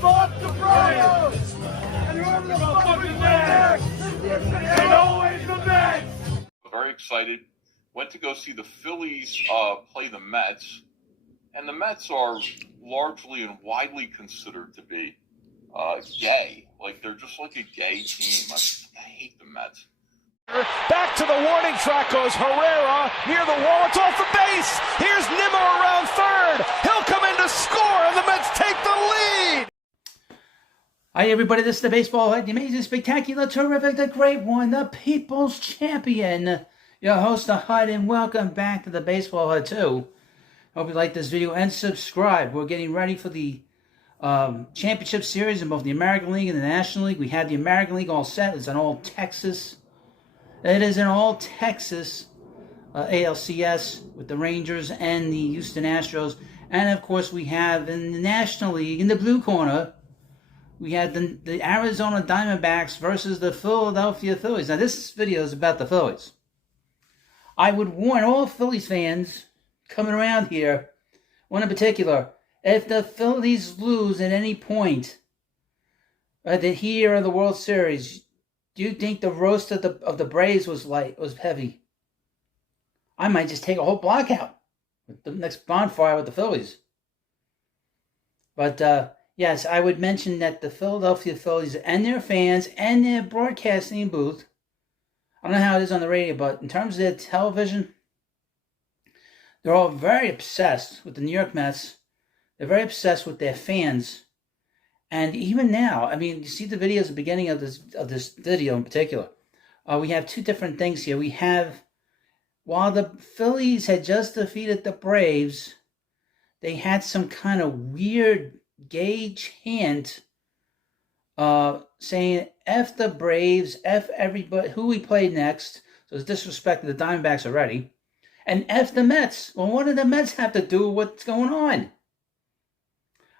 Fuck the Braves! And whoever the fuck is next! And always the Mets! Very excited. Went to go see the Phillies play the Mets. And the Mets are largely and widely considered to be gay. Like, they're just like a gay team. I hate the Mets. Back to the warning track goes Herrera near the wall. It's off the base. Here's Nimmo around third. He'll come in to score, and the Mets take the lead. Hi, everybody. This is the Baseball Head, the amazing, spectacular, terrific, the great one, the People's Champion, your host, the HUD, and welcome back to the Baseball Head 2. Hope you like this video and subscribe. We're getting ready for the championship series in both the American League and the National League. We have the American League all set. It's an all-Texas. It is an all-Texas ALCS with the Rangers and the Houston Astros. And, of course, we have in the National League, in the blue corner, we had the Arizona Diamondbacks versus the Philadelphia Phillies. Now, this video is about the Phillies. I would warn all Phillies fans coming around here, one in particular, if the Phillies lose at any point, here in the World Series, do you think the roast of the Braves was heavy? I might just take a whole block out with the next bonfire with the Phillies. But yes, I would mention that the Philadelphia Phillies and their fans and their broadcasting booth, I don't know how it is on the radio, but in terms of their television, they're all very obsessed with the New York Mets. They're very obsessed with their fans. And even now, I mean, you see the videos at the beginning of this video in particular. We have two different things here. We have, while the Phillies had just defeated the Braves, they had some kind of weird gay chant saying, F the Braves, F everybody, who we played next. So it's disrespect to the Diamondbacks already. And F the Mets. Well, what do the Mets have to do with what's going on?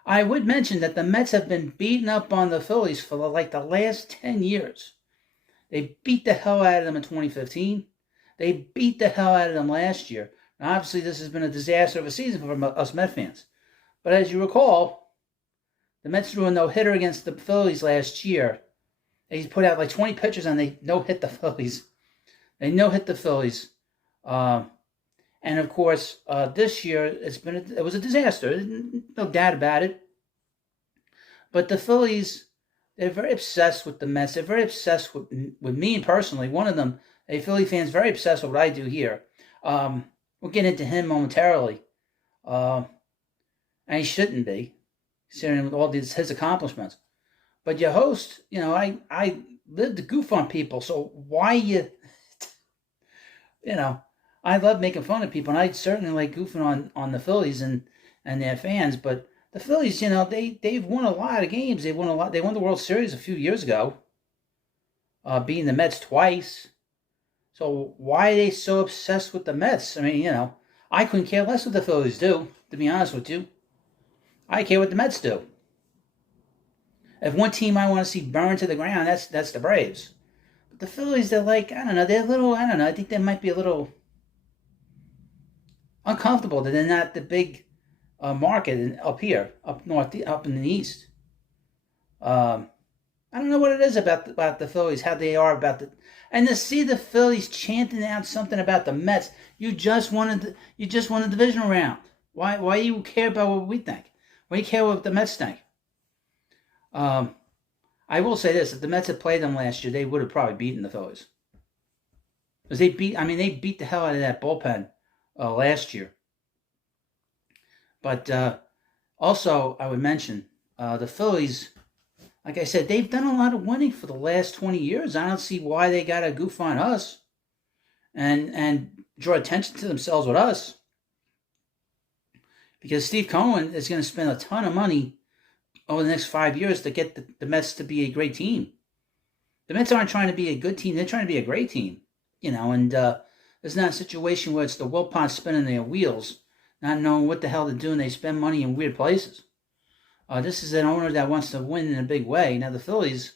I would mention that the Mets have been beating up on the Phillies for like the last 10 years. They beat the hell out of them in 2015. They beat the hell out of them last year. Now, obviously, this has been a disaster of a season for us Met fans. But as you recall, the Mets threw a no-hitter against the Phillies last year. They put out like 20 pitchers and they no-hit the Phillies. They no-hit the Phillies. And of course, this year it was a disaster. No doubt about it. But the Phillies, they're very obsessed with the Mets. They're very obsessed with me personally. One of them, a Philly fan, is very obsessed with what I do here. We'll get into him momentarily, and he shouldn't be, considering all his accomplishments. But your host, I live to goof on people. So why I love making fun of people, and I certainly like goofing on the Phillies and their fans. But the Phillies, they've won a lot of games. They won a lot. They won the World Series a few years ago, beating the Mets twice. So why are they so obsessed with the Mets? I mean, I couldn't care less what the Phillies do, to be honest with you. I care what the Mets do. If one team I want to see burned to the ground, that's the Braves. But the Phillies, they're like, I don't know, they're a little, I don't know, I think they might be a little uncomfortable that they're not the big market up here, up north, up in the east. I don't know what it is about the Phillies, how they are about the, and to see the Phillies chanting out something about the Mets. You just won a divisional round. Why you care about what we think? Why do you care what the Mets think? I will say this: if the Mets had played them last year, they would have probably beaten the Phillies. Because they beat the hell out of that bullpen last year. But also, I would mention the Phillies. Like I said, they've done a lot of winning for the last 20 years. I don't see why they got to goof on us and draw attention to themselves with us. Because Steve Cohen is going to spend a ton of money over the next 5 years to get the Mets to be a great team. The Mets aren't trying to be a good team. They're trying to be a great team. And it's not a situation where it's the Wilpons spinning their wheels, not knowing what the hell to do, and they spend money in weird places. This is an owner that wants to win in a big way. Now, the Phillies,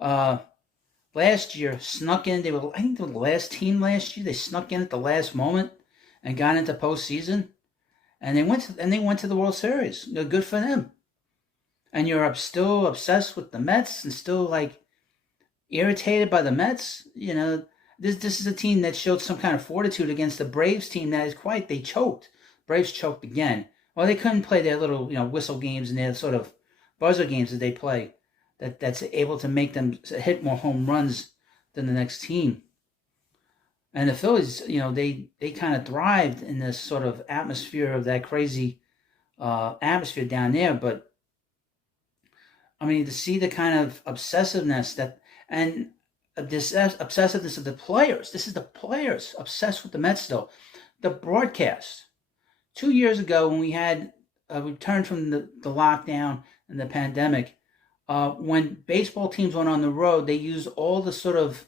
last year, snuck in. I think they were the last team last year. They snuck in at the last moment and got into postseason. and they went to the World Series. Good for them. And you're still obsessed with the Mets and still like irritated by the Mets. This is a team that showed some kind of fortitude against the Braves team that is they choked. Braves choked again. Well, they couldn't play their little whistle games and their sort of buzzer games that they play that's able to make them hit more home runs than the next team. And the Phillies, they kind of thrived in this sort of atmosphere of that crazy atmosphere down there. But I mean, to see the kind of obsessiveness and this obsessiveness of the players. This is the players obsessed with the Mets still. The broadcast. 2 years ago, when we had returned from the lockdown and the pandemic, when baseball teams went on the road, they used all the sort of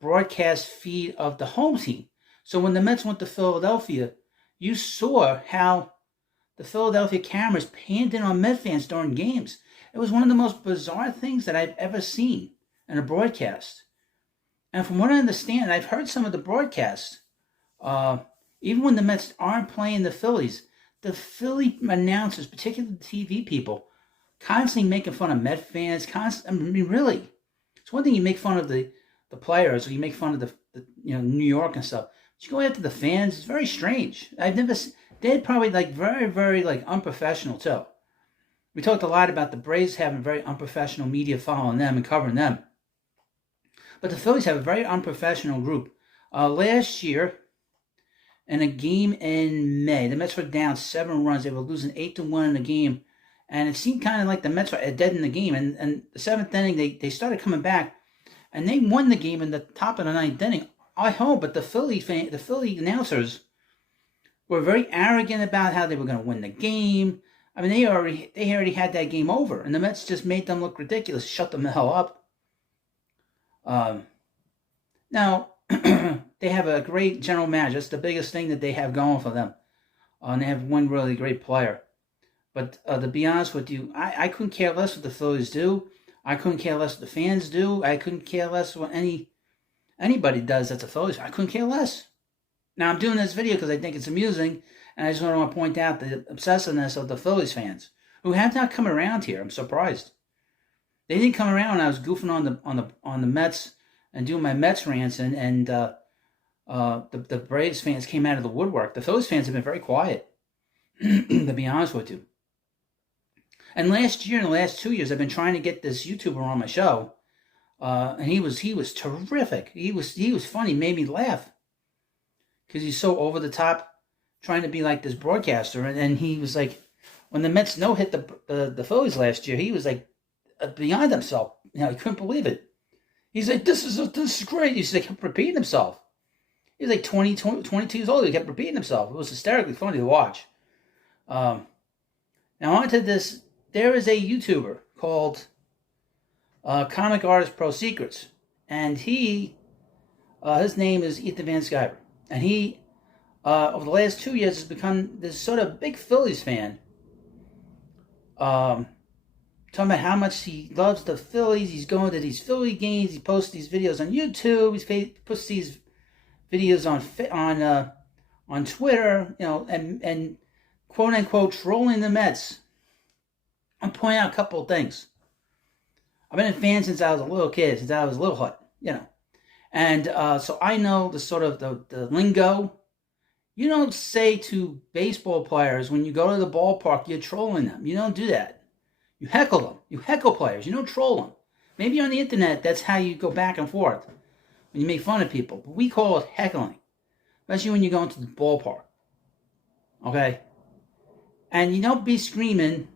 broadcast feed of the home team. So when the Mets went to Philadelphia, you saw how the Philadelphia cameras panned in on Met fans during games. It was one of the most bizarre things that I've ever seen in a broadcast. And from what I understand, I've heard some of the broadcasts, even when the Mets aren't playing the Phillies, the Philly announcers, particularly the TV people, constantly making fun of Met fans. I mean, really, it's one thing you make fun of the players, or you make fun of the New York and stuff. But you go after the fans. It's very strange. They're probably like very, very like unprofessional too. We talked a lot about the Braves having very unprofessional media following them and covering them. But the Phillies have a very unprofessional group. Last year, in a game in May, the Mets were down 7 runs. They were losing 8-1 in the game. And it seemed kind of like the Mets were dead in the game. And the 7th inning, they started coming back. And they won the game in the top of the 9th inning. I hope, but the Philly announcers were very arrogant about how they were going to win the game. I mean, they already had that game over, and the Mets just made them look ridiculous, shut them the hell up. Now, they have a great general manager. That's the biggest thing that they have going for them. And they have one really great player. But to be honest with you, I couldn't care less what the Phillies do. I couldn't care less what the fans do. I couldn't care less what anybody does that's a Phillies fan. I couldn't care less. Now, I'm doing this video because I think it's amusing, and I just want to point out the obsessiveness of the Phillies fans, who have not come around here. I'm surprised. They didn't come around when I was goofing on the Mets and doing my Mets rants, and the Braves fans came out of the woodwork. The Phillies fans have been very quiet, to be honest with you. And last year, in the last 2 years, I've been trying to get this YouTuber on my show, and he was terrific. He was funny, made me laugh, because he's so over the top, trying to be like this broadcaster. And he was like, when the Mets no-hit the Phillies last year, he was like beyond himself. He couldn't believe it. He's like, this is great. He kept repeating himself. He was like 22 years old. He kept repeating himself. It was hysterically funny to watch. Now on to this. There is a YouTuber called Comic Artist Pro Secrets, and his name is Ethan Van Sciver, and he over the last 2 years has become this sort of big Phillies fan. Talking about how much he loves the Phillies. He's going to these Philly games. He posts these videos on YouTube. He puts these videos on Twitter, and quote unquote trolling the Mets. I'm pointing out a couple of things. I've been a fan since I was a little kid, since I was a little hut, and so I know the sort of the lingo. You don't say to baseball players when you go to the ballpark you're trolling them. You don't do that. You heckle them. You heckle players. You don't troll them. Maybe on the internet that's how you go back and forth when you make fun of people. But we call it heckling, especially when you go into the ballpark. Okay? And you don't be screaming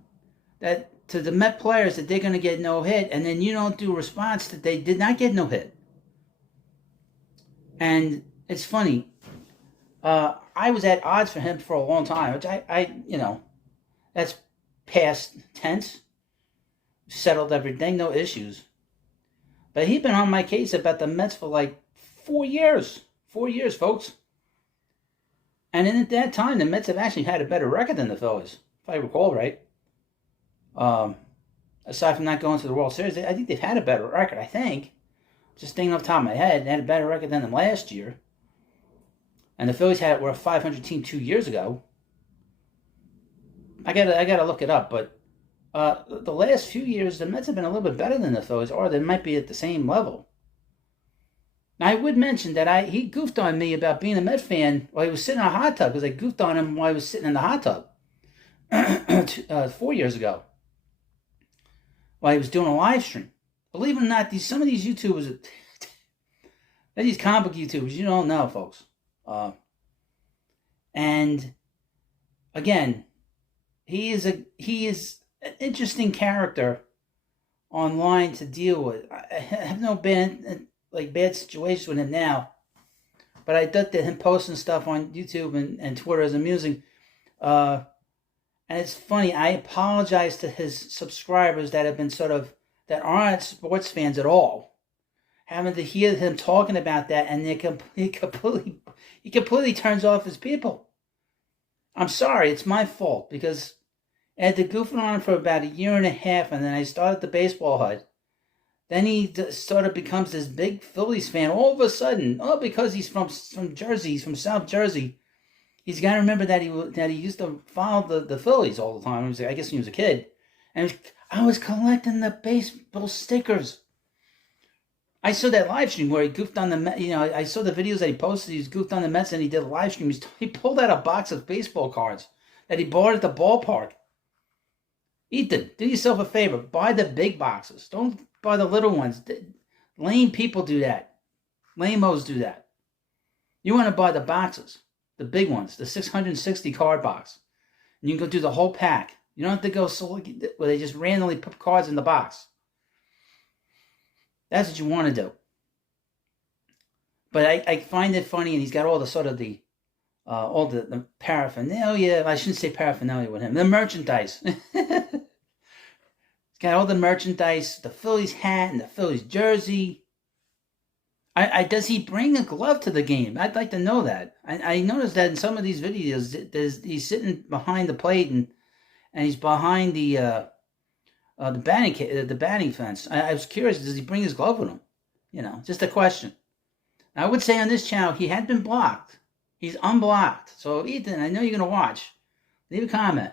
that to the Met players that they're going to get no hit, and then you don't do a response that they did not get no hit. And it's funny. I was at odds for him for a long time, which I that's past tense. Settled everything, no issues. But he'd been on my case about the Mets for like 4 years. 4 years, folks. And at that time, the Mets have actually had a better record than the Phillies, if I recall right. Aside from not going to the World Series, I think they've had a better record, I think. Just thinking off the top of my head, they had a better record than them last year. And the Phillies were a 500 team 2 years ago. I gotta look it up, but the last few years, the Mets have been a little bit better than the Phillies, or they might be at the same level. Now, I would mention that he goofed on me about being a Met fan while he was sitting in a hot tub, because I goofed on him while he was sitting in the hot tub 4 years ago while he was doing a live stream. Believe it or not, some of these YouTubers, they're these comic book YouTubers, you don't know, folks. And again, he is an interesting character online to deal with. I have no bad situations with him now, but I thought that him posting stuff on YouTube and Twitter is amusing. And it's funny. I apologize to his subscribers that have been that aren't sports fans at all, having to hear him talking about that, and he completely turns off his people. I'm sorry, it's my fault, because I had to goofing on him for about a year and a half, and then I started the Baseball Hut. Then he sort of becomes this big Phillies fan all of a sudden. Oh, because he's from Jersey, he's from South Jersey. He's got to remember that he used to follow the Phillies all the time. I guess when he was a kid. And I was collecting the baseball stickers. I saw that live stream where he goofed on the Mets. I saw the videos that he posted. He goofed on the Mets, and he did a live stream. He pulled out a box of baseball cards that he bought at the ballpark. Ethan, do yourself a favor. Buy the big boxes. Don't buy the little ones. Lame people do that. Lame-os do that. You want to buy the boxes, the big ones, the 660 card box. And you can go do the whole pack. You don't have to go where they just randomly put cards in the box. That's what you want to do. But I find it funny, and he's got all the all the paraphernalia. I shouldn't say paraphernalia with him. The merchandise. He's got all the merchandise, the Phillies hat and the Phillies jersey. Does he bring a glove to the game? I'd like to know that. I noticed that in some of these videos, he's sitting behind the plate and he's behind the batting fence. I was curious, does he bring his glove with him? Just a question. I would say on this channel, he had been blocked. He's unblocked. So, Ethan, I know you're going to watch. Leave a comment.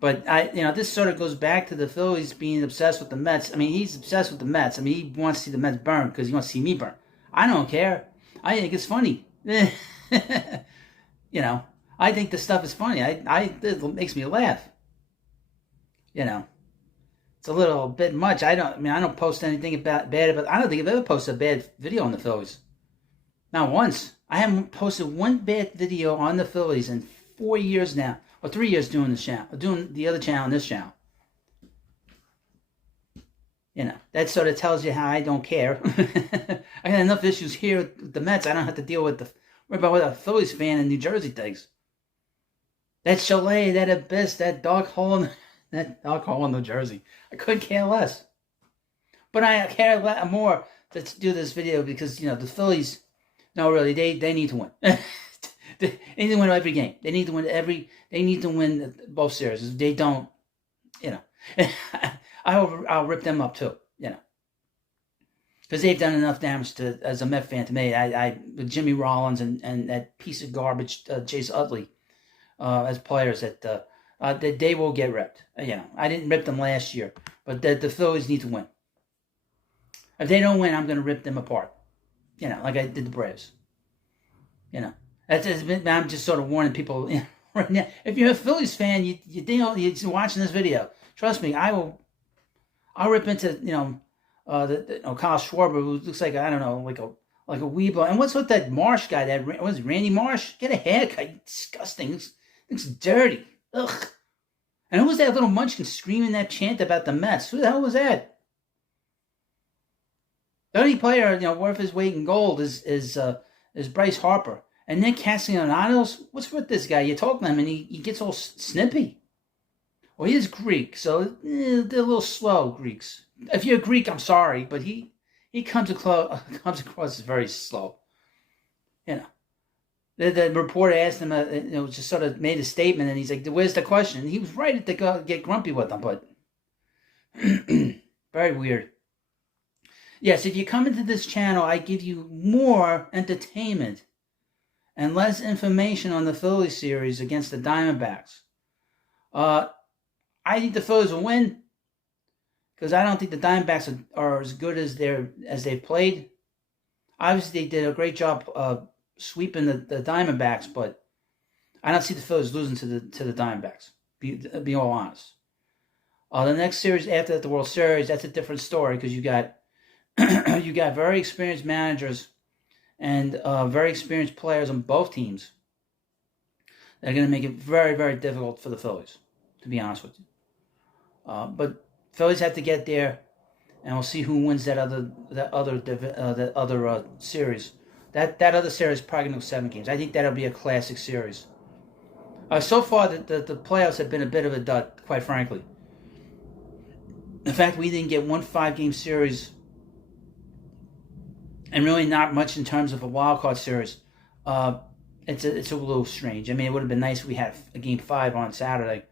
But this sort of goes back to the Phillies being obsessed with the Mets. I mean, he's obsessed with the Mets. I mean, he wants to see the Mets burn because he wants to see me burn. I don't care. I think it's funny. I think the stuff is funny. It makes me laugh. It's a little bit much. I don't post anything bad about. I don't think I've ever posted a bad video on the Phillies. Not once. I haven't posted one bad video on the Phillies in 4 years now. Or 3 years doing this channel, doing the other channel and this channel. That sort of tells you how I don't care. I got enough issues here with the Mets. I don't have to deal with worry about what a Phillies fan in New Jersey thinks. That chalet, that abyss, that dark hole in New Jersey. I couldn't care less. But I care more to do this video because the Phillies. No, really, they need to win. They need to win every game. They need to win They need to win both series. If they don't, I'll rip them up too. Because they've done enough damage as a Met fan to me. With Jimmy Rollins and that piece of garbage Chase Utley as players that they will get ripped. I didn't rip them last year, but the Phillies need to win. If they don't win, I'm going to rip them apart. Like I did the Braves. I'm just sort of warning people right now. If you're a Phillies fan, you're watching this video. Trust me, I'll rip into Kyle Schwarber, who looks like like a weeble. And what's with that Marsh guy? That was Randy Marsh. Get a haircut. Disgusting. Looks dirty. Ugh. And who was that little munchkin screaming that chant about the Mets? Who the hell was that? The only player worth his weight in gold is Bryce Harper. And then Castellanos, what's with this guy? You talk to him and he gets all snippy. Well, he is Greek, so they're a little slow, Greeks. If you're Greek, I'm sorry, but he comes across as very slow. The reporter asked him, just sort of made a statement, and he's like, "Where's the question?" And he was ready to go get grumpy with them, but very weird. Yes, if you come into this channel, I give you more entertainment and less information on the Phillies series against the Diamondbacks. I think the Phillies will win because I don't think the Diamondbacks are as good as they've played. Obviously, they did a great job sweeping the Diamondbacks, but I don't see the Phillies losing to the Diamondbacks. Be all honest. The next series after that, the World Series, that's a different story because you got you got very experienced managers and very experienced players on both teams that are going to make it very, very difficult for the Phillies, to be honest with you. But Phillies have to get there, and we'll see who wins that other series. That other series is probably going to go 7 games. I think that'll be a classic series. So far, the playoffs have been a bit of a dud, quite frankly. In fact, we didn't get one 5-game series, and really not much in terms of a wild card series. It's a little strange. I mean, it would have been nice if we had a game 5 on Saturday,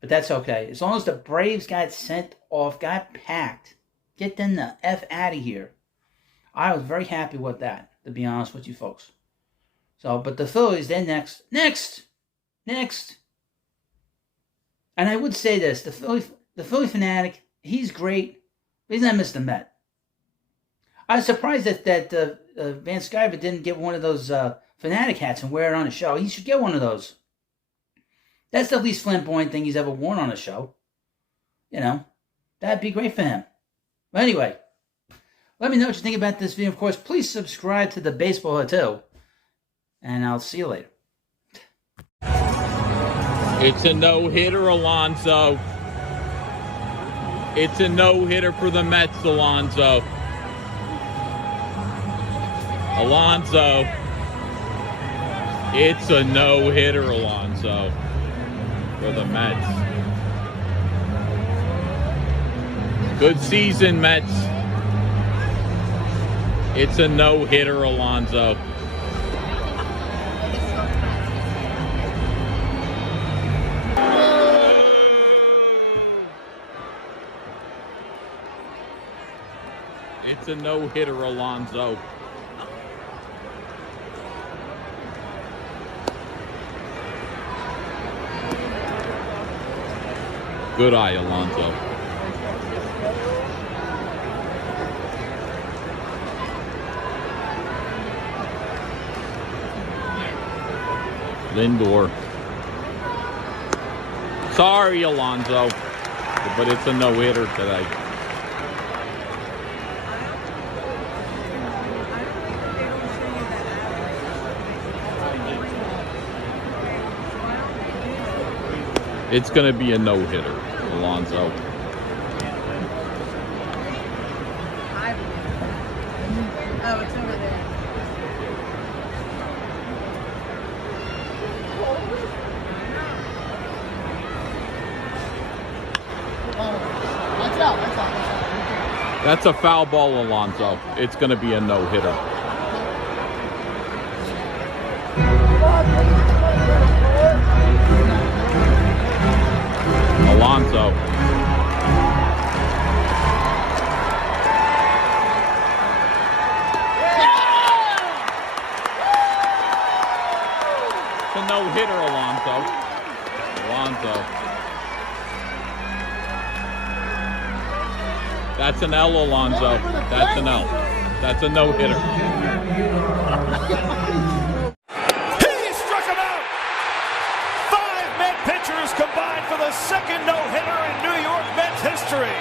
but that's okay. As long as the Braves got sent off, got packed, get them the F out of here. I was very happy with that, to be honest with you folks. So, but the Phillies, they're next. And I would say this, the Philly fanatic, he's great, but he's not Mr. Met. I was surprised that Van Sciver didn't get one of those fanatic hats and wear it on a show. He should get one of those. That's the least flamboyant thing he's ever worn on a show. You know, that'd be great for him. But anyway, let me know what you think about this video. Of course, please subscribe to the Baseball Hotel, and I'll see you later. It's a no-hitter, Alonso. It's a no-hitter for the Mets, Alonso. Alonso. It's a no-hitter, Alonso, for the Mets. Good season, Mets. It's a no-hitter, Alonso. It's a no-hitter, Alonso. Good eye, Alonso. Lindor. Sorry, Alonso, but it's a no-hitter today. It's going to be a no-hitter, Alonso. Oh, it's over there. That's a foul ball, Alonso. It's going to be a no-hitter. Alonso. It's a no-hitter, Alonso. Alonso. That's an L, Alonso. That's an L. That's a no-hitter. He struck him out! 5 Met pitchers combined for the second no-hitter in New York Mets history.